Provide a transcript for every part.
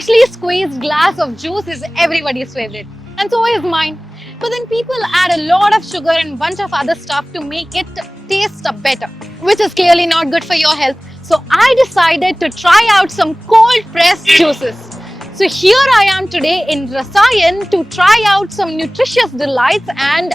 freshly squeezed glass of juice is everybody's favorite, and so is mine. But then people add a lot of sugar and bunch of other stuff to make it taste better, which is clearly not good for your health. So I decided to try out some cold pressed juices. So here I am today in Rasayan to try out some nutritious delights and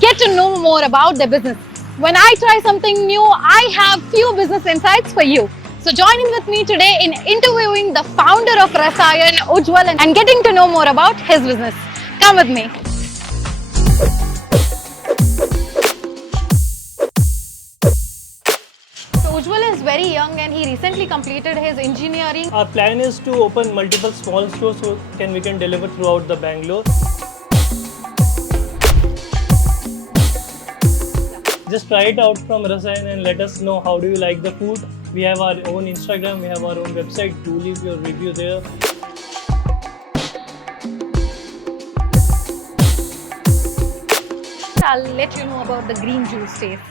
get to know more about their business. When I try something new, I have few business insights for you. So join in with me today in interviewing the founder of Rasayan, Ujjwal, and getting to know more about his business. Come with me. So Ujjwal is very young and he recently completed his engineering. Our plan is to open multiple small stores so we can deliver throughout the Bangalore. Just try it out from Rasayan and let us know how do you like the food. We have our own Instagram, we have our own website. Do leave your review there. I'll let you know about the green juice taste.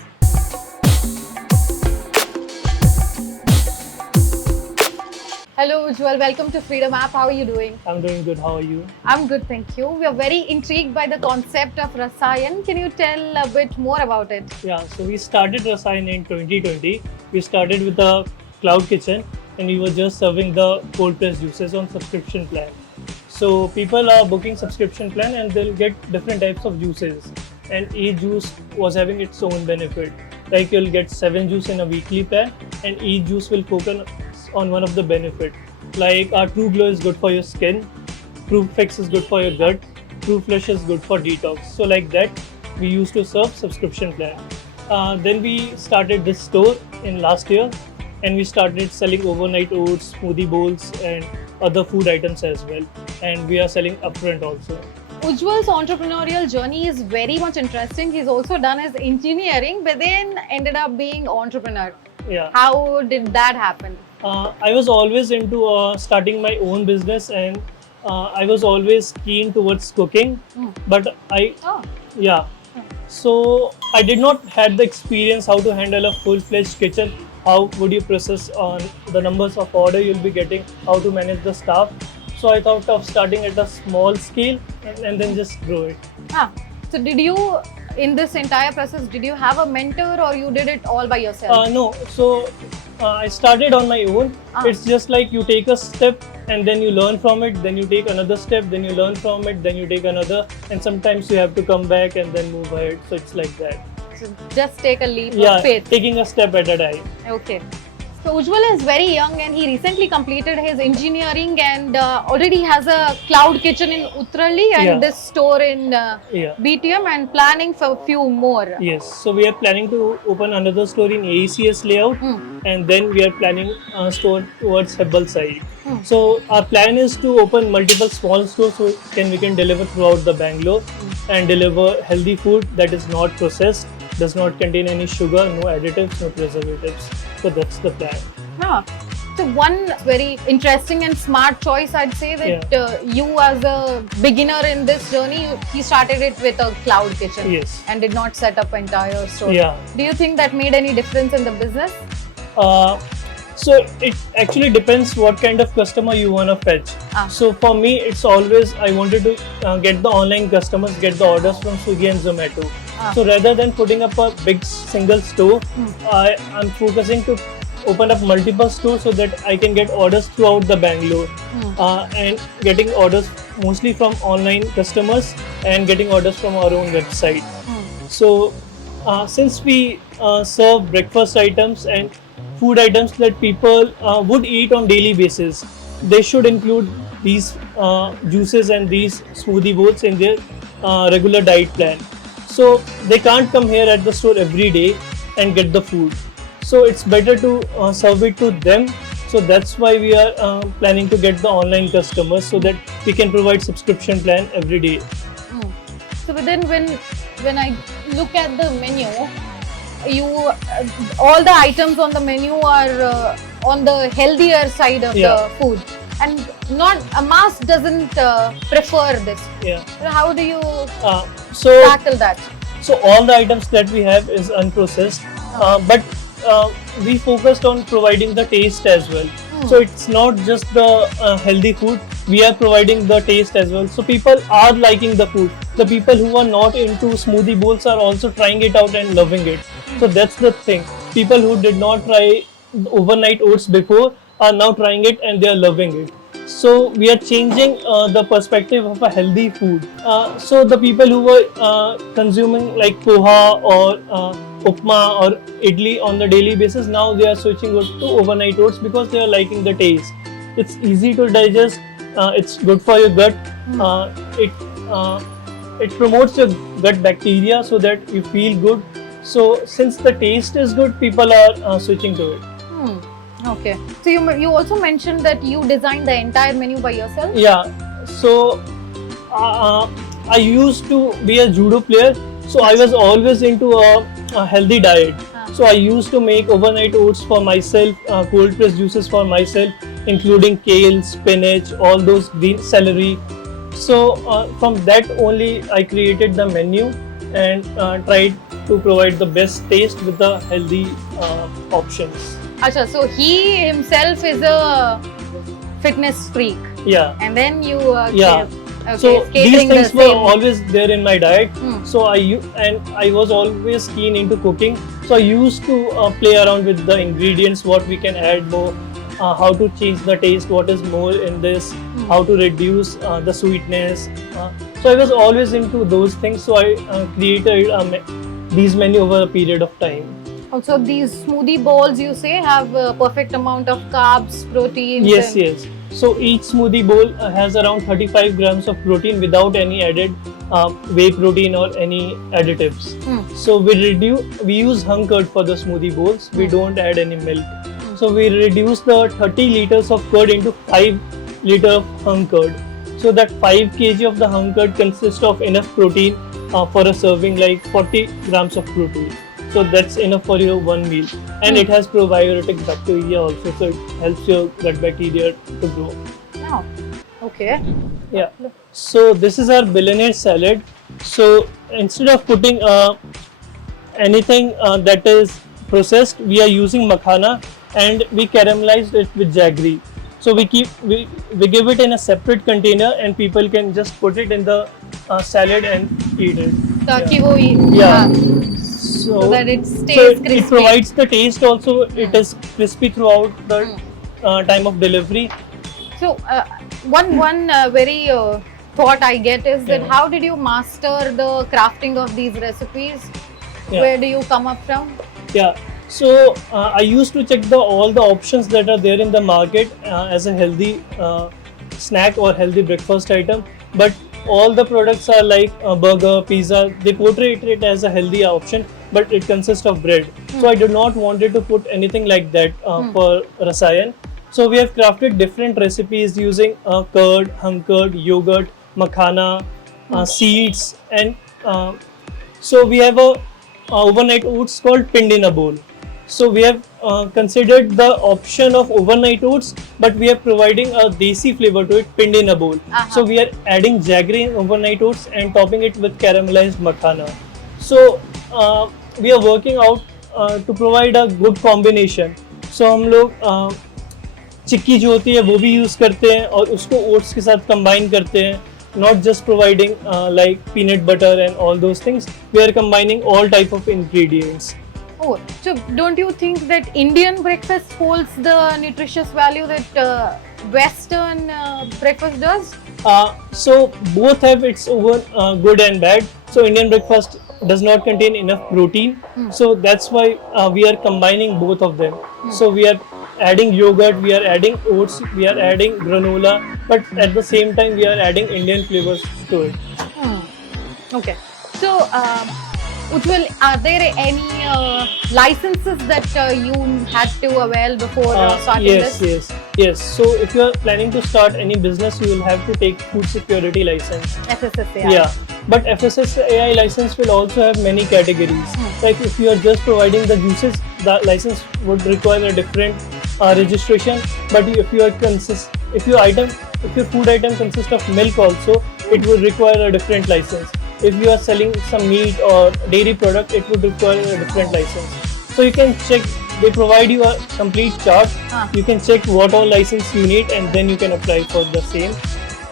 Hello Ujjwal, welcome to Freedom App. How are you doing? I'm doing good. How are you? I'm good, thank you. We are very intrigued by the concept of Rasayan. Can you tell a bit more about it? Yeah, so we started Rasayan in 2020. We started with a cloud kitchen and we were just serving the cold pressed juices on subscription plan. So people are booking subscription plan and they'll get different types of juices, and each juice was having its own benefit. Like you'll get 7 juice in a weekly plan and each juice will focus on one of the benefit. Like our True Glow is good for your skin, True Fix is good for your gut, True Flush is good for detox. So like that, we used to serve subscription plan. Then we started this store in last year and we started selling overnight oats, smoothie bowls and other food items as well. And we are selling upfront also. Ujjwal's entrepreneurial journey is very much interesting. He's also done his engineering but then ended up being entrepreneur. Yeah. How did that happen? I was always into starting my own business and I was always keen towards cooking, but so I did not had the experience how to handle a full-fledged kitchen. How would you process on the numbers of order you'll be getting, how to manage the staff. So I thought of starting at a small scale and then just grow it. So did you, in this entire process, did you have a mentor or you did it all by yourself? No, so I started on my own. It's just like you take a step and then you learn from it, then you take another step, then you learn from it, then you take another, and sometimes you have to come back and then move ahead. So it's like that. So just take a leap of faith. Taking a step at a time. Okay. So Ujjwal is very young and he recently completed his engineering and already has a cloud kitchen in Uttaralli and this store in BTM and planning for a few more. Yes, so we are planning to open another store in AECS layout and then we are planning a store towards Hebbal side. So our plan is to open multiple small stores so we can deliver throughout the Bangalore and deliver healthy food that is not processed, does not contain any sugar, no additives, no preservatives. So that's the plan. So one very interesting and smart choice, I'd say that you as a beginner in this journey, he started it with a cloud kitchen and did not set up entire store. Do you think that made any difference in the business? So it actually depends what kind of customer you want to fetch. So for me, it's always I wanted to get the online customers, get the orders from Swiggy and Zomato. So rather than putting up a big single store, I'm focusing to open up multiple stores so that I can get orders throughout the Bangalore and getting orders mostly from online customers and getting orders from our own website. So since we serve breakfast items and food items that people would eat on daily basis, they should include these juices and these smoothie bowls in their regular diet plan. So they can't come here at the store every day and get the food. So it's better to serve it to them. So that's why we are planning to get the online customers so that we can provide subscription plan every day. So but then when I look at the menu, all the items on the menu are on the healthier side of the food, and not a mass doesn't prefer this. How do you tackle that? So all the items that we have is unprocessed, but we focused on providing the taste as well. So it's not just the healthy food, we are providing the taste as well. So people are liking the food. The people who are not into smoothie bowls are also trying it out and loving it. So that's the thing. People who did not try overnight oats before are now trying it and they are loving it. So we are changing the perspective of a healthy food. So the people who were consuming like poha or upma or idli on the daily basis, now they are switching to overnight oats because they are liking the taste. It's easy to digest. It's good for your gut. It promotes your gut bacteria so that you feel good. So since the taste is good, people are switching to it. Okay. So you also mentioned that you designed the entire menu by yourself? Yeah. So I used to be a judo player. So I was always into a healthy diet. So I used to make overnight oats for myself, cold pressed juices for myself, including kale, spinach, all those green celery. So from that only I created the menu and tried to provide the best taste with the healthy options. Acha, so he himself is a fitness freak. Yeah. And then you Yeah. So these things were always there in my diet. So I was always keen into cooking. So I used to play around with the ingredients, what we can add more, how to change the taste, what is more in this, how to reduce the sweetness. So I was always into those things. So I created these menu over a period of time. Also, these smoothie bowls you say have a perfect amount of carbs, proteins. Yes, yes. So each smoothie bowl has around 35 grams of protein without any added whey protein or any additives. So we use hung curd for the smoothie bowls. We don't add any milk. So we reduce the 30 liters of curd into 5 liters of hung curd. So that 5 kg of the hung curd consists of enough protein for a serving, like 40 grams of protein. So that's enough for your one meal, and it has probiotic bacteria also, so it helps your gut bacteria to grow. Oh, okay. Yeah. So this is our billionaire salad. So instead of putting anything that is processed, we are using makhana and we caramelized it with jaggery. So we give it in a separate container and people can just put it in the salad and eat it. Taki wo so that it stays crispy. It provides the taste also. It is crispy throughout the time of delivery. So one very thought I get is that how did you master the crafting of these recipes? Where do you come up from? Yeah. So I used to check all the options that are there in the market as a healthy snack or healthy breakfast item, but all the products are like burger, pizza. They portray it as a healthy option, but it consists of bread. So I did not wanted to put anything like that for Rasayan. So we have crafted different recipes using curd, hung curd, yogurt, makhana, seeds, and so we have a overnight oats called pinned in a bowl. So we have considered the option of overnight oats, but we are providing a desi flavor to it, pinned in a bowl. So we are adding jaggery in overnight oats and topping it with caramelized makhana. So we are working out to provide a good combination. So हम लोग चिक्की जो होती है वो भी use करते हैं और उसको ओट्स के साथ कंबाइन करते हैं. Not just providing like peanut butter and all those things. We are combining all type of ingredients. Oh, so don't you think that Indian breakfast holds the nutritious value that Western breakfast does? So both have its own good and bad. So Indian breakfast does not contain enough protein. So that's why we are combining both of them. So we are adding yogurt, we are adding oats, we are adding granola, but at the same time we are adding Indian flavors to it. Okay. So Ujjwal, are there any licenses that you had to avail before starting this? Yes. So if you are planning to start any business, you will have to take food security license. FSSAI. Yeah, but FSSAI license will also have many categories. Like if you are just providing the juices, the license would require a different registration. But if your food item consists of milk also, it would require a different license. If you are selling some meat or dairy product, it would require a different license. So you can check they provide you a complete chart. You can check what all license you need and then you can apply for the same.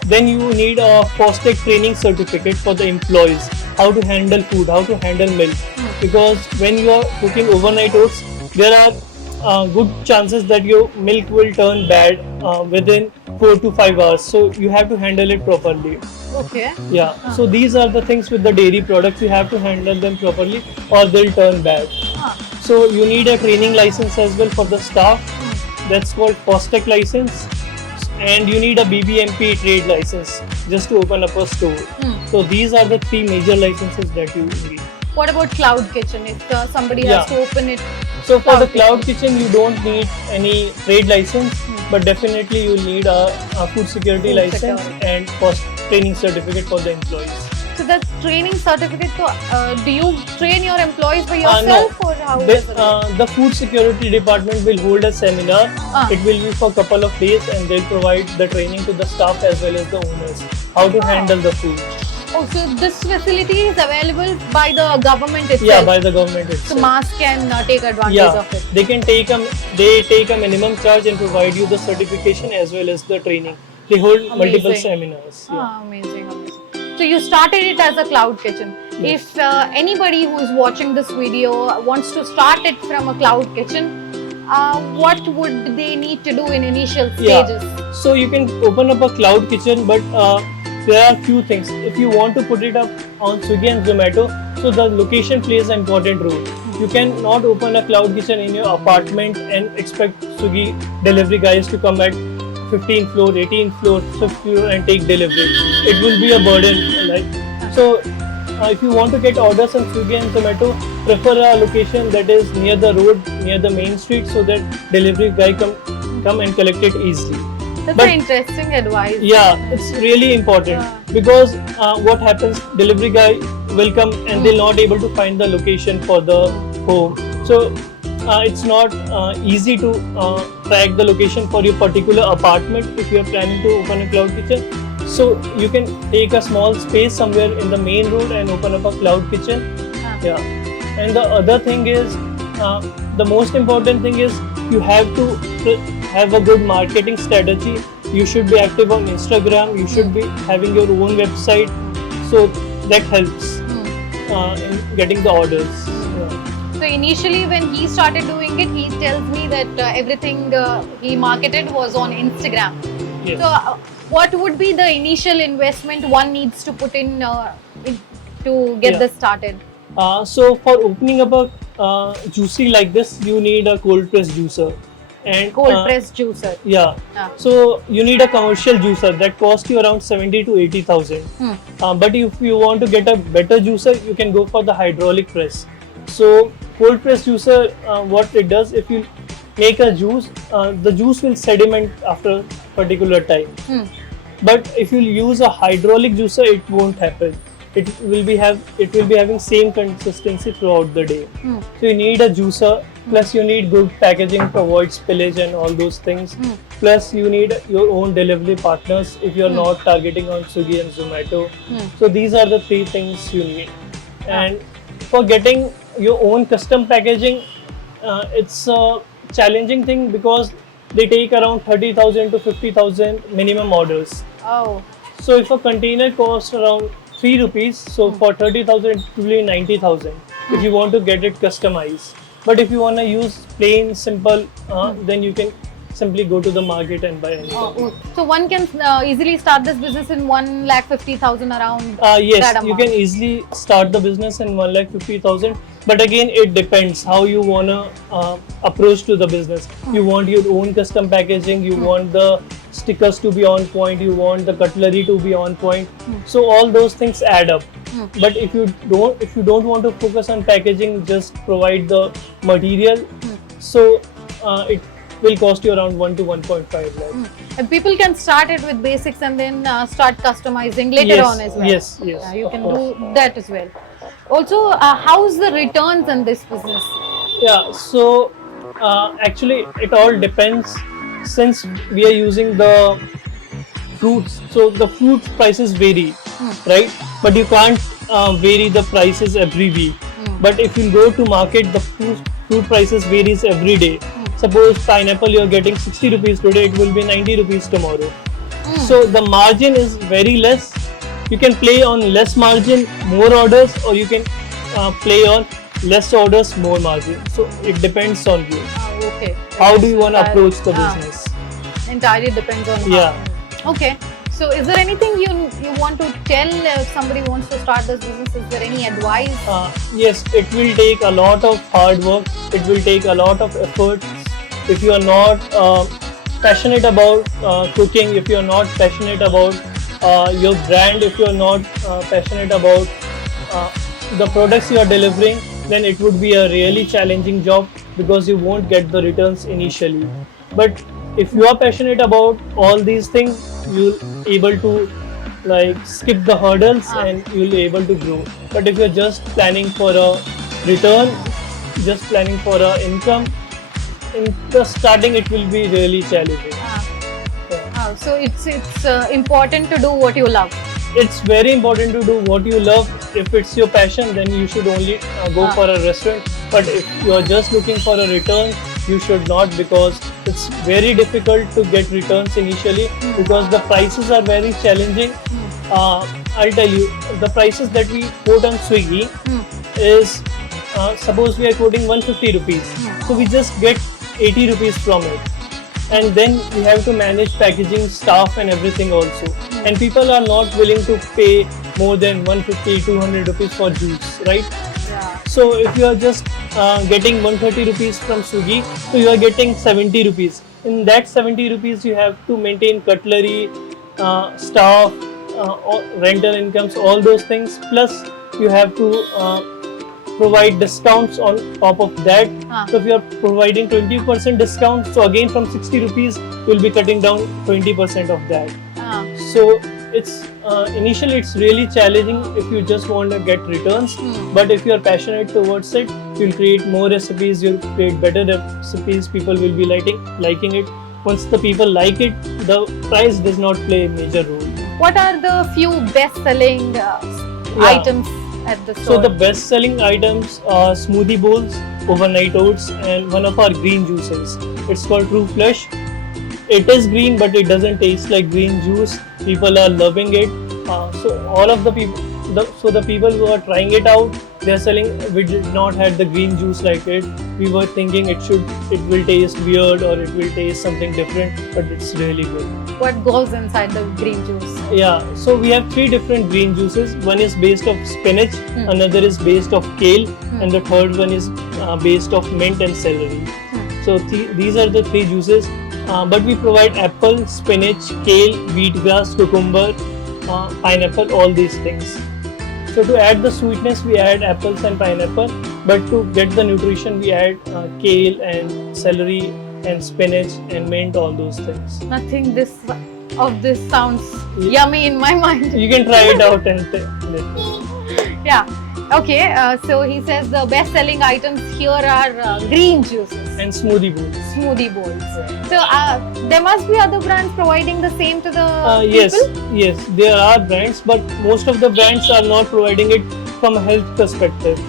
Then you need a FOSTEC training certificate for the employees, how to handle food, how to handle milk. Because when you are cooking overnight oats, there are good chances that your milk will turn bad within 4 to 5 hours. So you have to handle it properly. Okay. Yeah. So these are the things with the dairy products. You have to handle them properly or they'll turn bad. So you need a training license as well for the staff. That's called FOSTEC license. And you need a BBMP trade license just to open up a store. So these are the 3 major licenses that you need. What about cloud kitchen? If somebody has to open it. So for the cloud kitchen, you don't need any trade license, but definitely you need a food security license and first training certificate for the employees. So that training certificate, do you train your employees by yourself No. or how does it work? The food security department will hold a seminar. It will be for a couple of days and they'll provide the training to the staff as well as the owners, how to handle the food. Oh, so this facility is available by the government itself? Yeah, by the government itself. So Mars can take advantage of it? They can take a minimum charge and provide you the certification as well as the training. They hold multiple seminars. Amazing. So you started it as a cloud kitchen. Yes. If anybody who is watching this video wants to start it from a cloud kitchen, what would they need to do in initial stages? So you can open up a cloud kitchen, but there are few things. If you want to put it up on Swiggy and Zomato, so the location plays an important role. You cannot open a cloud kitchen in your apartment and expect Swiggy delivery guys to come at 15th floor, 18th floor, 5th floor and take delivery. It will be a burden, right? So if you want to get orders on Swiggy and Zomato, prefer a location that is near the road, near the main street, so that delivery guy come and collect it easily. That's an interesting advice. Yeah, it's really important because what happens, delivery guy will come and they're not able to find the location for the home. So it's not easy to track the location for your particular apartment if you're planning to open a cloud kitchen. So you can take a small space somewhere in the main road and open up a cloud kitchen. Yeah. And the other thing is, the most important thing is you have to have a good marketing strategy. You should be active on Instagram. You should be having your own website. So that helps in getting the orders. So initially when he started doing it, he tells me that everything he marketed was on Instagram. Yes. So what would be the initial investment one needs to put in to get this started? So for opening up a juicy like this, you need a cold press juicer. And Cold press juicer. Yeah. So you need a commercial juicer that costs you around 70 to 80,000. But if you want to get a better juicer, you can go for the hydraulic press. So cold press juicer, what it does, if you make a juice, the juice will sediment after a particular time. But if you use a hydraulic juicer, it won't happen. It will be having same consistency throughout the day. So you need a juicer. Plus you need good packaging to avoid spillage and all those things. Plus you need your own delivery partners if you're not targeting on Swiggy and Zomato. So these are the 3 things you need. And for getting your own custom packaging, it's a challenging thing because they take around 30,000 to 50,000 minimum orders. Oh. So if a container costs around 3 rupees, so for 30,000 it will be 90,000 if you want to get it customized. But if you want to use plain, simple, then you can simply go to the market and buy anything. So one can easily start this business in 1,50,000 around. Yes, you can easily start the business in 1,50,000. But again, it depends how you wanna approach to the business. You want your own custom packaging. You want the stickers to be on point. You want the cutlery to be on point. So all those things add up. But if you don't want to focus on packaging, just provide the material. So it will cost you around 1 to 1.5 lakh. And people can start it with basics and then start customizing later on as well. Yes. You can do that as well. Also, how's the returns in this business? Yeah, so actually it all depends. Since we are using the fruits, so the fruit prices vary, right? But you can't vary the prices every week. But if you go to market, the fruit fruit prices varies every day. Suppose pineapple you're getting 60 rupees today, it will be 90 rupees tomorrow. So the margin is very less. You can play on less margin, more orders, or you can play on less orders, more margin. So it depends on you. Okay. How do you want to Entirely- approach the business? Entirely depends on how. Yeah. Okay. So is there anything you want to tell if somebody wants to start this business? Is there any advice? Yes, it will take a lot of hard work. It will take a lot of effort. If you are not passionate about cooking, if you are not passionate about your brand, if you are not passionate about the products you are delivering, then it would be a really challenging job because you won't get the returns initially. But if you are passionate about all these things, you'll able to like skip the hurdles and you'll be able to grow. But if you're just planning for a return, just planning for a income, in the starting it will be really challenging. So it's important to do what you love. It's very important to do what you love. If it's your passion, then you should only go for a restaurant. But if you're just looking for a return, you should not, because it's very difficult to get returns initially because the prices are very challenging. I'll tell you, the prices that we quote on Swiggy is suppose we are quoting 150 rupees. So we just get 80 rupees from it. And then we have to manage packaging, staff and everything also. And people are not willing to pay more than 150, 200 rupees for juice, right? Yeah. So if you are just getting 130 rupees from Swiggy, so you are getting 70 rupees. In that 70 rupees, you have to maintain cutlery, staff, rental incomes, all those things. Plus, you have to provide discounts on top of that. So if you are providing 20% discount, so again from 60 rupees, you'll be cutting down 20% of that. So it's initially it's really challenging if you just want to get returns. But if you are passionate towards it, you'll create more recipes, you'll create better recipes, people will be liking it. Once the people like it, the price does not play a major role. What are the few best-selling items at the store? So the best-selling items are smoothie bowls, overnight oats, and one of our green juices. It's called True Flush. It is green, but it doesn't taste like green juice. People are loving it. So all of the people, the people who are trying it out, they are selling. We did not had the green juice like it. We were thinking it will taste weird or it will taste something different, but it's really good. What goes inside the green juice? Yeah, so we have 3 different green juices. One is based of spinach, another is based of kale, and the third one is based of mint and celery. So these are the 3 juices. But we provide apple, spinach, kale, wheatgrass, cucumber, pineapple, all these things. So to add the sweetness, we add apples and pineapple. But to get the nutrition, we add kale and celery and spinach and mint, all those things. Nothing of this sounds yummy in my mind. You can try it out and let me know. Yeah. Okay. So he says the best-selling items here are green juices. And smoothie bowls. Smoothie bowls. So there must be other brands providing the same to the Yes, there are brands, but most of the brands are not providing it from a health perspective.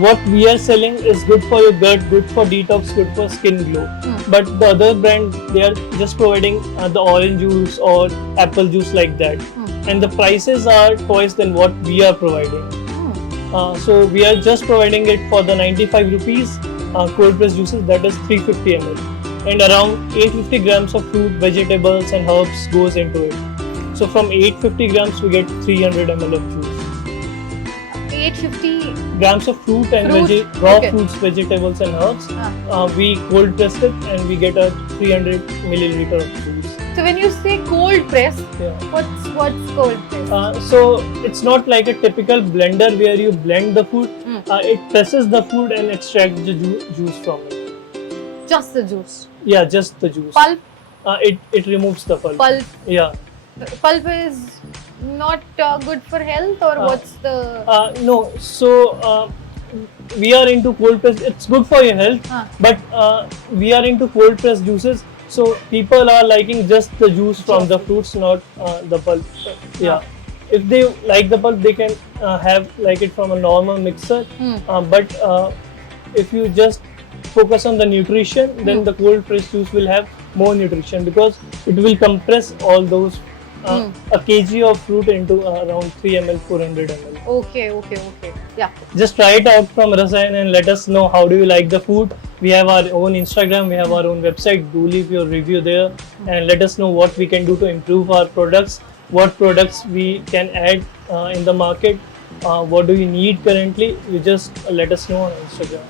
What we are selling is good for your gut, good for detox, good for skin glow. But the other brand, they are just providing the orange juice or apple juice like that. And the prices are twice than what we are providing. So we are just providing it for the 95 rupees cold pressed juices, that is 350 ml. And around 850 grams of fruit, vegetables and herbs goes into it. So from 850 grams we get 300 ml of juice. 850 grams of fruit and raw fruits, vegetables and herbs. We cold press it and we get a 300 milliliter of juice. So when you say cold press, what's cold press? So it's not like a typical blender where you blend the food. It presses the food and extracts the juice from it. Just the juice? Yeah, just the juice. Pulp? It removes the pulp. Pulp? Yeah. Pulp is not good for health, or what's the... No, so we are into cold press. It's good for your health, but we are into cold press juices. So people are liking just the juice from the fruits, not the pulp. Yeah. If they like the pulp, they can have like it from a normal mixer. But if you just focus on the nutrition, then the cold pressed juice will have more nutrition because it will compress all those a kg of fruit into around 3 ml, 400 ml. Okay. Yeah. Just try it out from Rasayan and let us know how do you like the food. We have our own Instagram, we have our own website. Do leave your review there and let us know what we can do to improve our products, what products we can add in the market, what do you need currently. You just let us know on Instagram.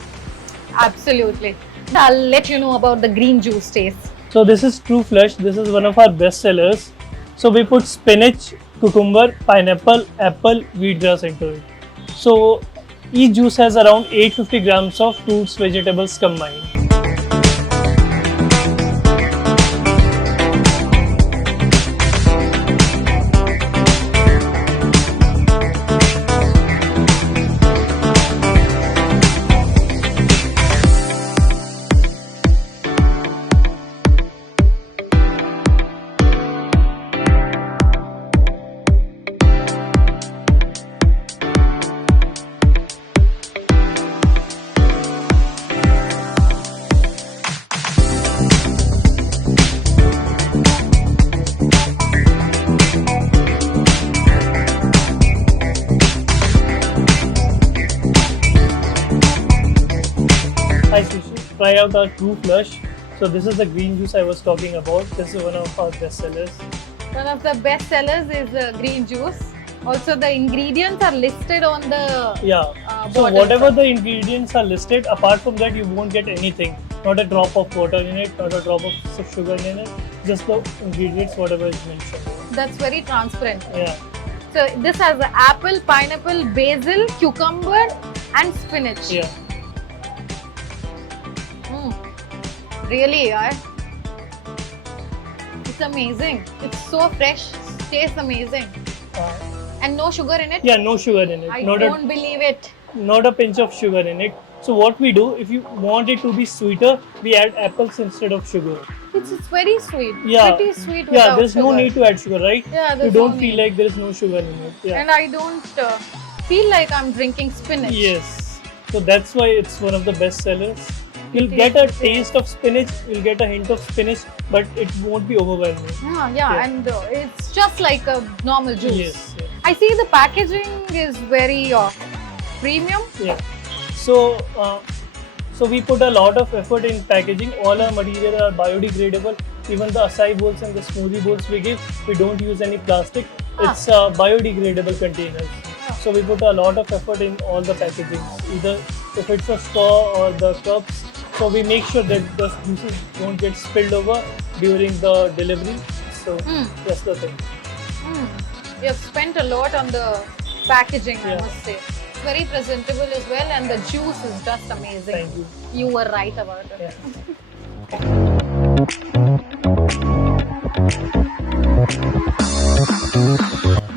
Absolutely. I'll let you know about the green juice taste. So this is True Flush. This is one of our best sellers. So we put spinach, cucumber, pineapple, apple, wheatgrass into it. So each juice has around 850 grams of fruits, vegetables combined. Hi Sushi, try out our True Flush. So this is the green juice I was talking about. This is one of our best sellers. One of the best sellers is green juice. Also, the ingredients are listed on the So bottle. whatever the ingredients are listed, apart from that you won't get anything. Not a drop of water in it, not a drop of sugar in it. Just the ingredients, whatever is mentioned. That's very transparent. Yeah. So this has the apple, pineapple, basil, cucumber, and spinach. Yeah. Really, yeah. It's amazing. It's so fresh. Tastes amazing. And no sugar in it. Yeah, no sugar in it. I not don't believe it. not a pinch of sugar in it. So what we do, if you want it to be sweeter, we add apples instead of sugar. It's very sweet. Yeah. Pretty sweet. Yeah, without there's no sugar. need to add sugar, right? Yeah, You there's don't no feel need. like there is no sugar in it. Yeah. And I don't feel like I'm drinking spinach. Yes. So that's why it's one of the best sellers. You'll It get a is. taste of spinach, you'll get a hint of spinach, but it won't be overwhelming. Yeah. And it's just like a normal juice. Yes. I see the packaging is very premium. Yeah. So, so we put a lot of effort in packaging. All our material are biodegradable. Even the acai bowls and the smoothie bowls we give, we don't use any plastic. It's biodegradable containers. So we put a lot of effort in all the packaging. Either if it's a straw or the cups. So we make sure that the juices don't get spilled over during the delivery. So that's the thing. You have spent a lot on the packaging, I Yeah. must say. It's very presentable as well, and the juice is just amazing. Thank you. You were right about it. Yeah.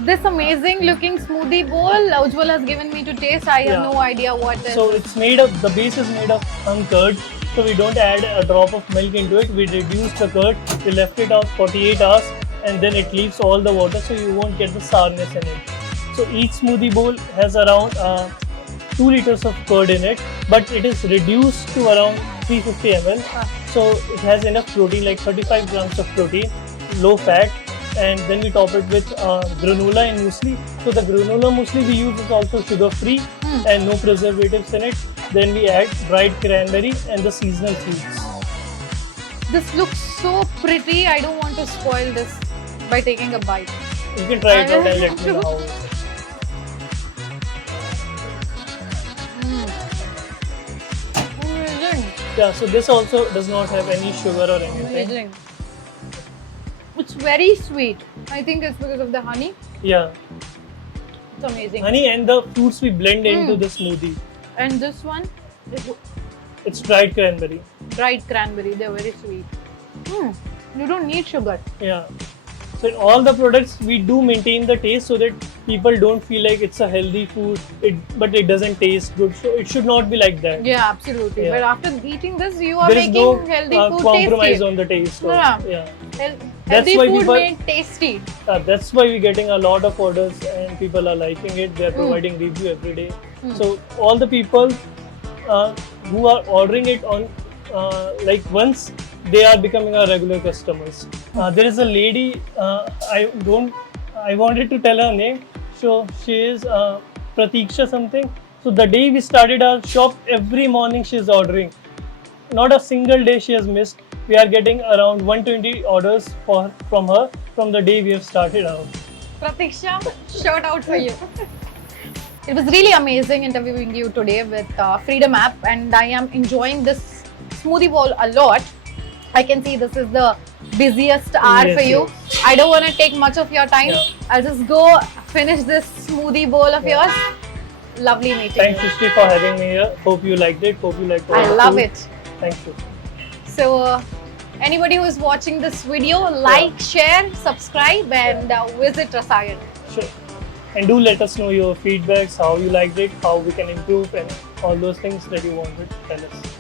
This amazing looking smoothie bowl Ujjwal has given me to taste. I have Yeah. no idea what this So is. it's made of, the base is made of curd. So we don't add a drop of milk into it. We reduce the curd. We left it out 48 hours and then it leaves all the water so you won't get the sourness in it. So each smoothie bowl has around 2 liters of curd in it, but it is reduced to around 350 ml. So it has enough protein, like 35 grams of protein, low fat, and then we top it with granola and muesli. So the granola muesli we use is also sugar free and no preservatives in it. Then we add dried cranberry and the seasonal seeds. This looks so pretty. I don't want to spoil this by taking a bite. You can try it out and let me know how it is. Amazing. Yeah, so this also does not have any sugar or anything. Amazing. It's very sweet. I think it's because of the honey. Yeah, It's amazing. honey and the fruits we blend into the smoothie. And this one is It's dried cranberry. dried cranberry. They're very sweet. You don't need sugar. Yeah. So in all the products we do maintain the taste so that people don't feel like it's a healthy food, but it doesn't taste good. So it should not be like that. Yeah, absolutely. Yeah. But after eating this, you are There is making no healthy food compromise tasty. on the taste. Yeah. Also. Yeah. That's Healthy why food people- made tasty. That's why we're getting a lot of orders and people are liking it. They're providing review every day. So all the people who are ordering it on like once, they are becoming our regular customers. There is a lady, I wanted to tell her name. So she is Pratiksha something. So the day we started our shop, every morning she is ordering. Not a single day she has missed. We are getting around 120 orders from her from the day we have started out. Pratiksha, shout out for you. It was really amazing interviewing you today with Freedom app, and I am enjoying this smoothie bowl a lot. I can see this is the busiest hour Yes, for you. yes. I don't want to take much of your time. Yeah. I'll just go finish this smoothie bowl of yours. Lovely meeting Thanks, you. Srishti, for having me here. Hope you liked it. Hope you liked all I the love food. it. Thank you. So, anybody who is watching this video, like, share, subscribe, and visit Rasayan. Sure. And do let us know your feedbacks, how you liked it, how we can improve, and all those things that you want to tell us.